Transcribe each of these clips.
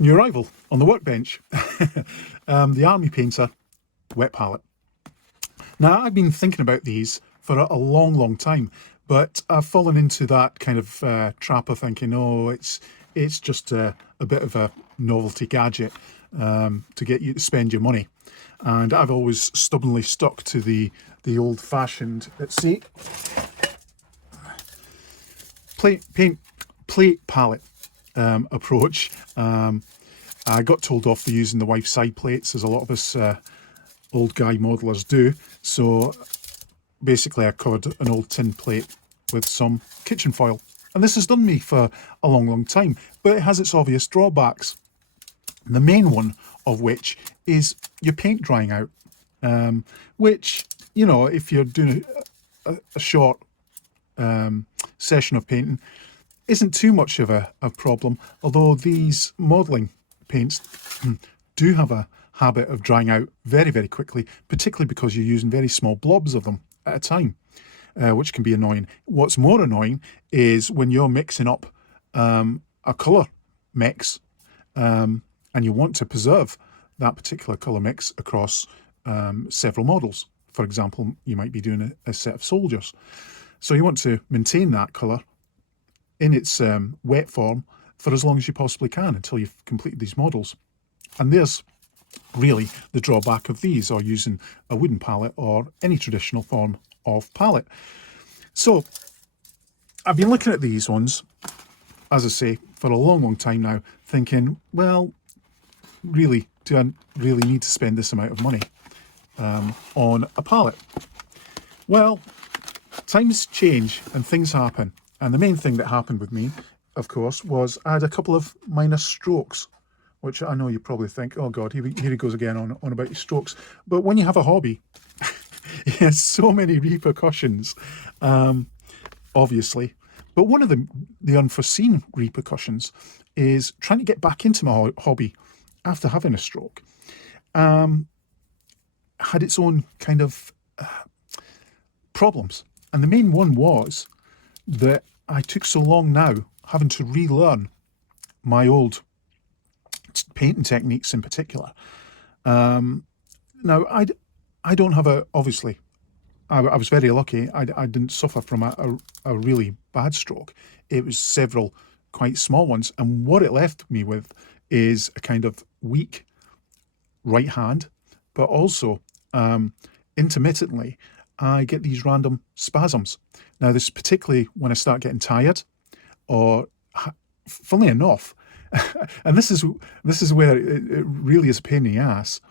New arrival on the workbench, the Army Painter wet palette. Now, I've been thinking about these for a long time, but I've fallen into that kind of trap of thinking, oh, it's just a bit of a novelty gadget to get you to spend your money. And I've always stubbornly stuck to the old-fashioned, let's see, plate palette approach. I got told off for using the wife side plates, as a lot of us old guy modelers do. So basically I covered an old tin plate with some kitchen foil. And this has done me for a long time, but it has its obvious drawbacks. The main one of which is your paint drying out, which, you know, if you're doing a short session of painting, isn't too much of a problem, although these modelling paints do have a habit of drying out very quickly, particularly because you're using very small blobs of them at a time, which can be annoying. What's more annoying is when you're mixing up a colour mix and you want to preserve that particular colour mix across several models. For example, you might be doing a set of soldiers. So you want to maintain that colour in its wet form for as long as you possibly can until you've completed these models. And there's really the drawback of these, or using a wooden palette or any traditional form of palette. So I've been looking at these ones, as I say, for a long time now, thinking, well, really, do I really need to spend this amount of money on a palette? Well, times change and things happen. And the main thing that happened with me, of course, was I had a couple of minor strokes, which I know you probably think, oh God, here he goes again on about your strokes. But when you have a hobby, it has so many repercussions, obviously. But one of the unforeseen repercussions is trying to get back into my hobby after having a stroke. Had its own kind of problems. And the main one was that I took so long now having to relearn my old painting techniques in particular. Now, I don't have obviously, I was very lucky. I didn't suffer from a really bad stroke. It was several quite small ones. And what it left me with is a kind of weak right hand, but also intermittently, I get these random spasms. Now, this is particularly when I start getting tired, or funnily enough, and this is where it really is a pain in the ass,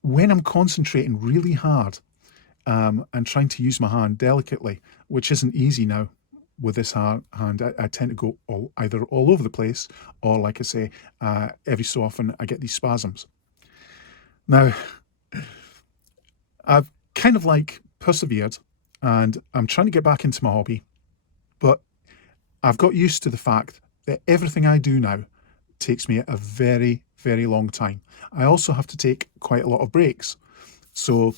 when I'm concentrating really hard and trying to use my hand delicately, which isn't easy now with this hand, I tend to go either all over the place, or, like I say, every so often I get these spasms. Now, I've kind of like persevered, and I'm trying to get back into my hobby, but I've got used to the fact that everything I do now takes me a very long time. I also have to take quite a lot of breaks, so,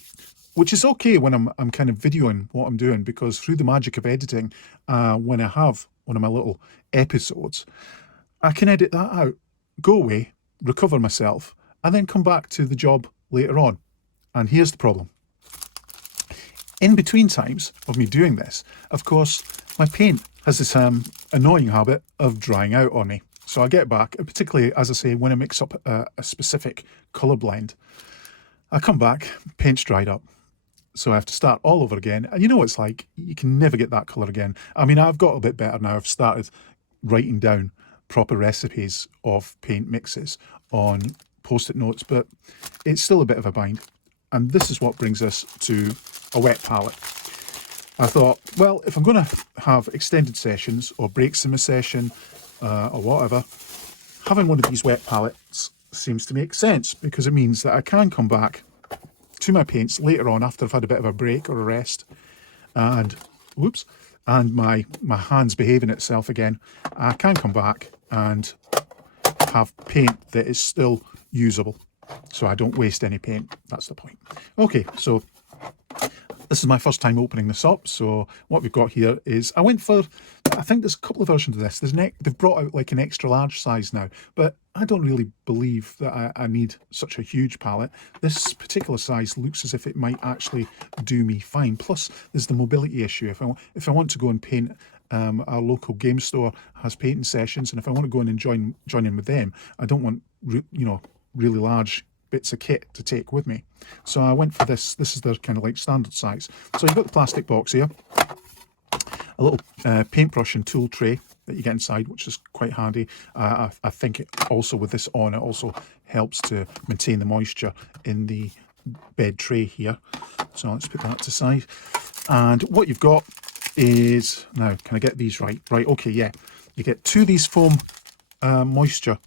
which is okay when I'm kind of videoing what I'm doing, because through the magic of editing, when I have one of my little episodes, I can edit that out, go away, recover myself, and then come back to the job later on. And here's the problem. In between times of me doing this, of course, my paint has this annoying habit of drying out on me. So I get back, particularly, as I say, when I mix up a specific colour blend, I come back, paint's dried up. So I have to start all over again. And you know what it's like, you can never get that colour again. I mean, I've got a bit better now. I've started writing down proper recipes of paint mixes on post-it notes, but it's still a bit of a bind. And this is what brings us to a wet palette. I thought, well, if I'm going to have extended sessions or breaks in my session or whatever, having one of these wet palettes seems to make sense, because it means that I can come back to my paints later on after I've had a bit of a break or a rest, and whoops, and my hand's behaving itself again. I can come back and have paint that is still usable, so I don't waste any paint. That's the point. Okay, so This is my first time opening this up, so what we've got here is, I went for, I think there's a couple of versions of this. They've brought out like an extra large size now, but I don't really believe that I need such a huge palette. This particular size looks as if it might actually do me fine. Plus, there's the mobility issue. If I want to go and paint, our local game store has painting sessions, and if I want to go in and join in with them, I don't want really large bits of kit to take with me. So I went for this. This is the kind of like standard size. So you've got the plastic box here, a little paintbrush and tool tray that you get inside, which is quite handy. I think it also, with this on, it also helps to maintain the moisture in the bed tray here. So let's put that to side. And what you've got is, now can I get these right? Right, okay, yeah. You get 2 of these foam moisture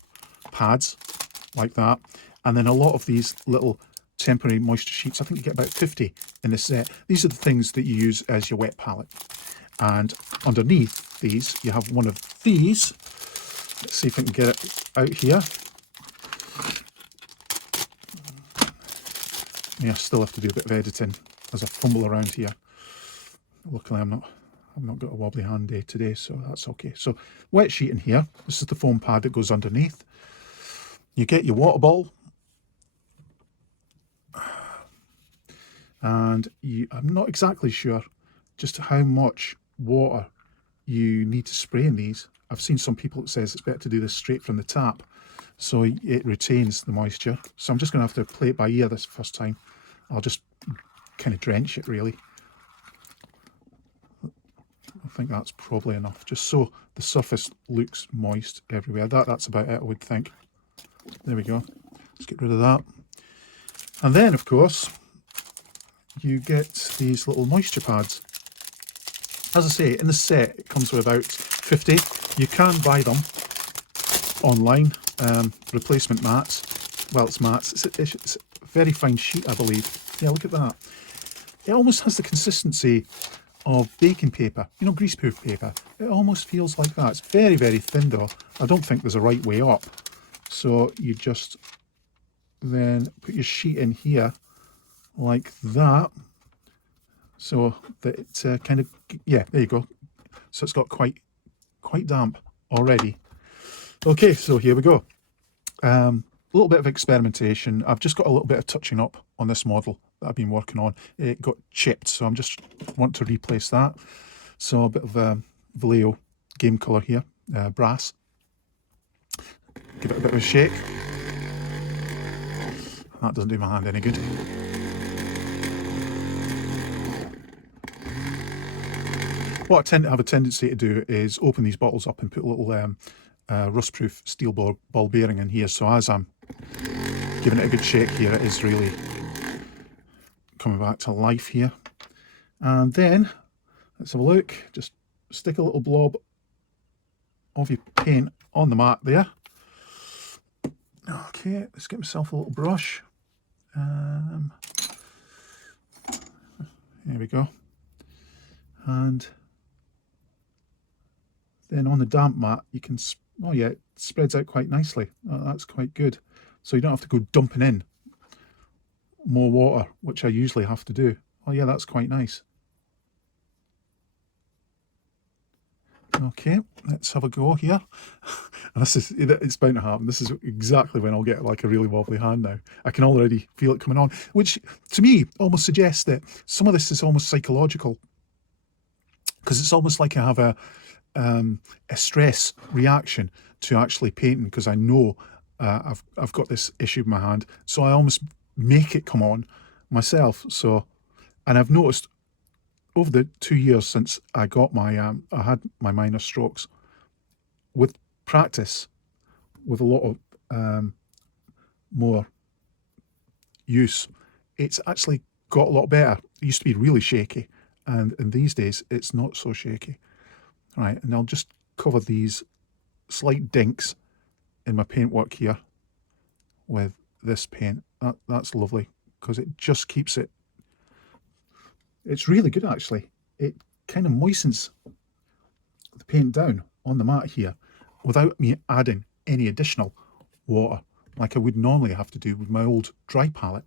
pads like that, and then a lot of these little temporary moisture sheets. I think you get about 50 in this set. These are the things that you use as your wet palette. And underneath these, you have one of these. Let's see if I can get it out here. Yeah, I still have to do a bit of editing as I fumble around here. Luckily, I've not got a wobbly hand day today, so that's okay. So, wet sheet in here. This is the foam pad that goes underneath. You get your water bottle. And I'm not exactly sure just how much water you need to spray in these. I've seen some people that says it's better to do this straight from the tap, so it retains the moisture. So I'm just going to have to play it by ear this first time. I'll just kind of drench it really. I think that's probably enough, just so the surface looks moist everywhere. That's about it, I would think. There we go. Let's get rid of that. And then, of course, you get these little moisture pads. As I say, in the set it comes with about 50. You can buy them online, replacement mats. Well, it's mats. It's a very fine sheet, I believe. Yeah, look at that. It almost has the consistency of baking paper, greaseproof paper. It almost feels like that. It's very, very thin though. I don't think there's a right way up. So you just then put your sheet in here like that, so that it kind of, yeah, there you go. So it's got quite damp already. Okay, so here we go. A little bit of experimentation. I've just got a little bit of touching up on this model that I've been working on. It got chipped, so I'm just want to replace that. So a bit of Vallejo game colour here, brass. Give it a bit of a shake. That doesn't do my hand any good. What I tend to have a tendency to do is open these bottles up and put a little rust-proof steel ball bearing in here. So as I'm giving it a good shake here, it is really coming back to life here. And then, let's have a look. Just stick a little blob of your paint on the mat there. Okay, let's get myself a little brush. There we go. And then on the damp mat, you can, oh yeah, it spreads out quite nicely. That's quite good. So you don't have to go dumping in more water, which I usually have to do. Oh yeah, that's quite nice. Okay, let's have a go here. And it's bound to happen. This is exactly when I'll get like a really wobbly hand now. I can already feel it coming on, which to me almost suggests that some of this is almost psychological, because it's almost like I have a stress reaction to actually painting, because I know I've got this issue with my hand, so I almost make it come on myself. So, and I've noticed over the 2 years since I got my I had my minor strokes, with practice, with a lot of more use, it's actually got a lot better. It used to be really shaky, and these days it's not so shaky. Right, and I'll just cover these slight dinks in my paintwork here with this paint. That's lovely, because it just keeps it, it's really good actually. It kind of moistens the paint down on the mat here without me adding any additional water like I would normally have to do with my old dry palette.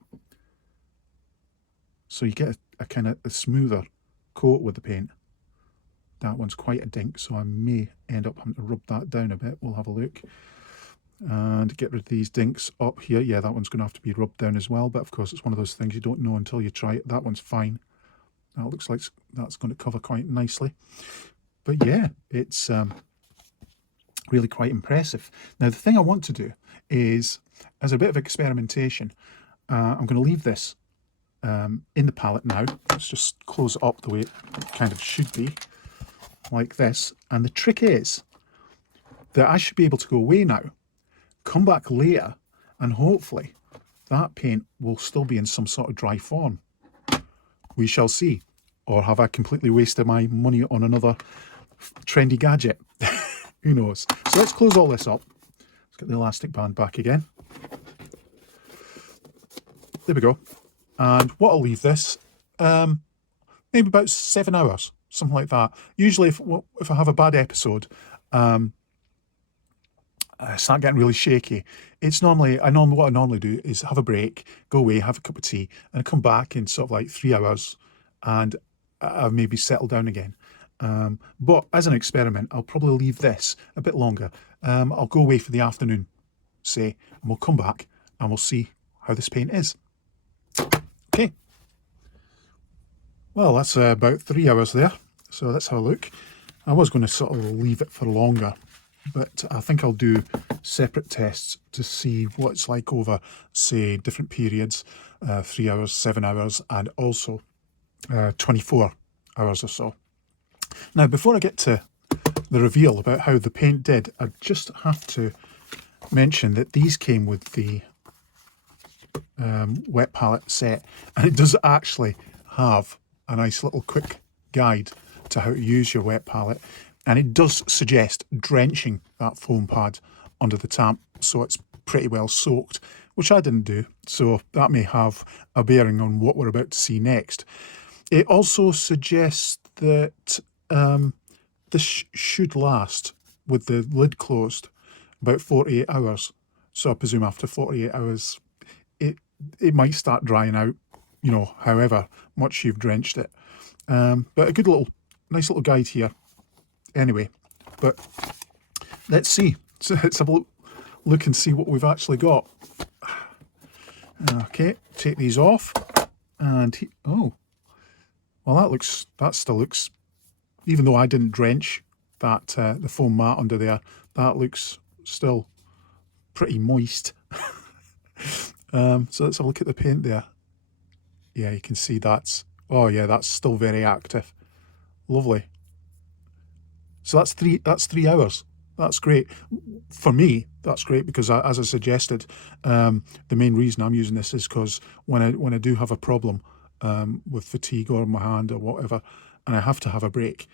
So you get a kind of a smoother coat with the paint. That one's quite a dink, so I may end up having to rub that down a bit. We'll have a look. And get rid of these dinks up here. Yeah, that one's going to have to be rubbed down as well, but of course it's one of those things you don't know until you try it. That one's fine. That looks like that's going to cover quite nicely. But yeah, it's really quite impressive. Now the thing I want to do is, as a bit of experimentation, I'm going to leave this in the palette now. Let's just close it up the way it kind of should be, like this. And the trick is that I should be able to go away now, come back later, and hopefully that paint will still be in some sort of dry form. We shall see. Or have I completely wasted my money on another trendy gadget? Who knows? So let's close all this up. Let's get the elastic band back again. There we go. And what I'll leave this, maybe about 7 hours, something like that. Usually if I have a bad episode, I start getting really shaky. What I normally do is have a break, go away, have a cup of tea, and come back in sort of like 3 hours, and I've maybe settled down again. But as an experiment, I'll probably leave this a bit longer. I'll go away for the afternoon, say, and we'll come back and we'll see how this paint is. Okay. Well, that's about 3 hours there. So let's have a look. I was going to sort of leave it for longer, but I think I'll do separate tests to see what it's like over, say, different periods, 3 hours, 7 hours, and also 24 hours or so. Now, before I get to the reveal about how the paint did, I just have to mention that these came with the wet palette set, and it does actually have a nice little quick guide to how to use your wet palette. And it does suggest drenching that foam pad under the tamp so it's pretty well soaked, which I didn't do, so that may have a bearing on what we're about to see next. It also suggests that this should last, with the lid closed, about 48 hours. So I presume after 48 hours it might start drying out, you know, however much you've drenched it. But a good nice little guide here. Anyway, but let's see. So let's have a look and see what we've actually got. Okay, take these off, and oh, well, that still looks, even though I didn't drench that the foam mat under there, that looks still pretty moist. So let's have a look at the paint there. Yeah, you can see that's still very active. Lovely. So that's 3 hours. That's great. For me, that's great because as I suggested, the main reason I'm using this is because when I do have a problem with fatigue or my hand or whatever, and I have to have a break,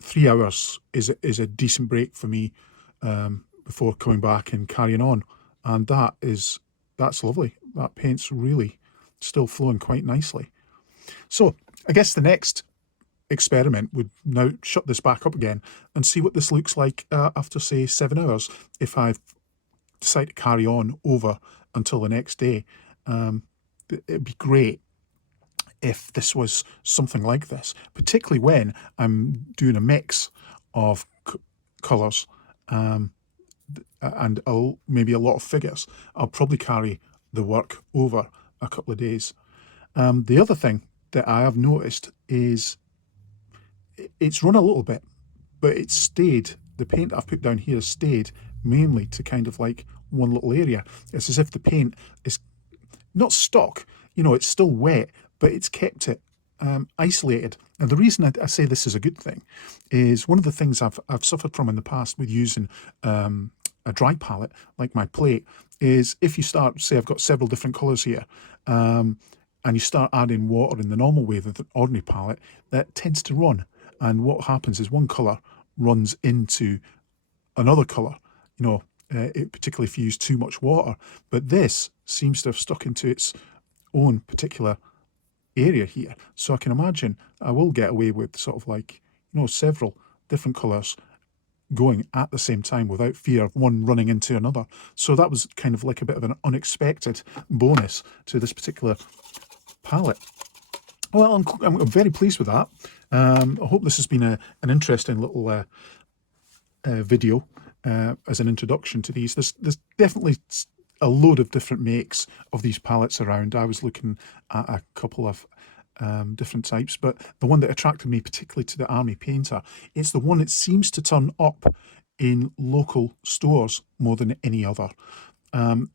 3 hours is a decent break for me before coming back and carrying on. And that's lovely. That paint's really still flowing quite nicely. So I guess the next experiment would now shut this back up again and see what this looks like after, say, 7 hours. If I decide to carry on over until the next day, it'd be great if this was something like this, particularly when I'm doing a mix of colours and maybe a lot of figures. I'll probably carry the work over a couple of days. The other thing that I have noticed is it's run a little bit, but it's stayed, the paint that I've put down here has stayed mainly to kind of like one little area. It's as if the paint is not stuck, you know, it's still wet, but it's kept it isolated. And the reason I say this is a good thing is one of the things I've suffered from in the past with using a dry palette like my plate is if you start, say I've got several different colours here, and you start adding water in the normal way with an ordinary palette, that tends to run. And what happens is one colour runs into another colour, you know, particularly if you use too much water. But this seems to have stuck into its own particular area here. So I can imagine I will get away with sort of like, you know, several different colours going at the same time without fear of one running into another. So that was kind of like a bit of an unexpected bonus to this particular palette. Well, I'm very pleased with that. I hope this has been an interesting little video as an introduction to these. There's definitely a load of different makes of these palettes around. I was looking at a couple of different types, but the one that attracted me particularly to the Army Painter, it's the one that seems to turn up in local stores more than any other,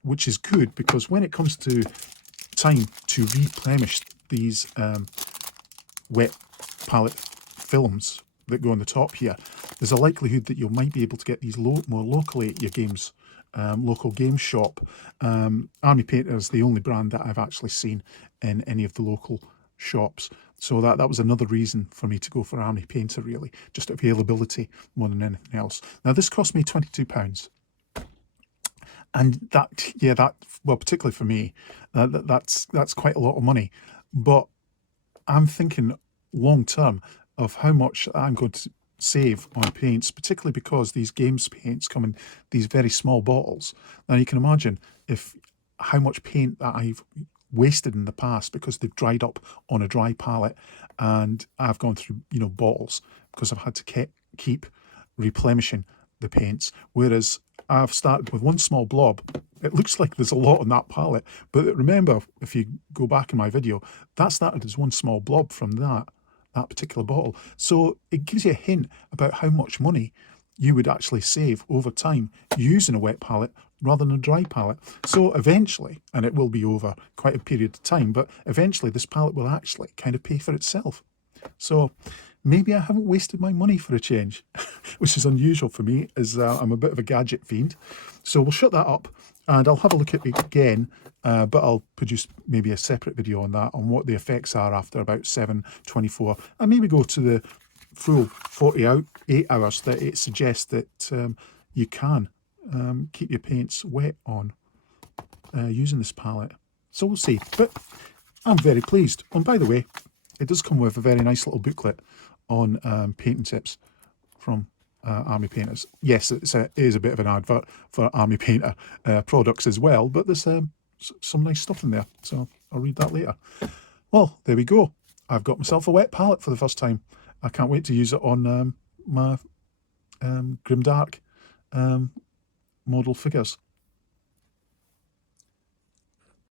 which is good, because when it comes to time to replenish these wet palette films that go on the top here, there's a likelihood that you might be able to get these more locally at your games, local game shop. Army Painter is the only brand that I've actually seen in any of the local shops, so that was another reason for me to go for Army Painter, really, just availability more than anything else. Now this cost me £22, and well, particularly for me, that's quite a lot of money. But I'm thinking long term of how much I'm going to save on paints, particularly because these games paints come in these very small bottles. Now you can imagine how much paint that I've wasted in the past because they've dried up on a dry palette, and I've gone through bottles because I've had to keep replenishing the paints, whereas I've started with one small blob. It looks like there's a lot on that palette, but remember, if you go back in my video, that started as one small blob from that particular bottle. So it gives you a hint about how much money you would actually save over time using a wet palette rather than a dry palette. So eventually, and it will be over quite a period of time, but eventually this palette will actually kind of pay for itself. So maybe I haven't wasted my money for a change, which is unusual for me, as I'm a bit of a gadget fiend. So we'll shut that up, and I'll have a look at it again, but I'll produce maybe a separate video on that, on what the effects are after about 7:24, and maybe go to the full 48 hours that it suggests that you can keep your paints wet on using this palette. So we'll see, but I'm very pleased. And by the way, it does come with a very nice little booklet on painting tips from Army Painters. Yes, it is a bit of an advert for Army Painter products as well, but there's some nice stuff in there, so I'll read that later. Well, there we go. I've got myself a wet palette for the first time. I can't wait to use it on my Grimdark model figures.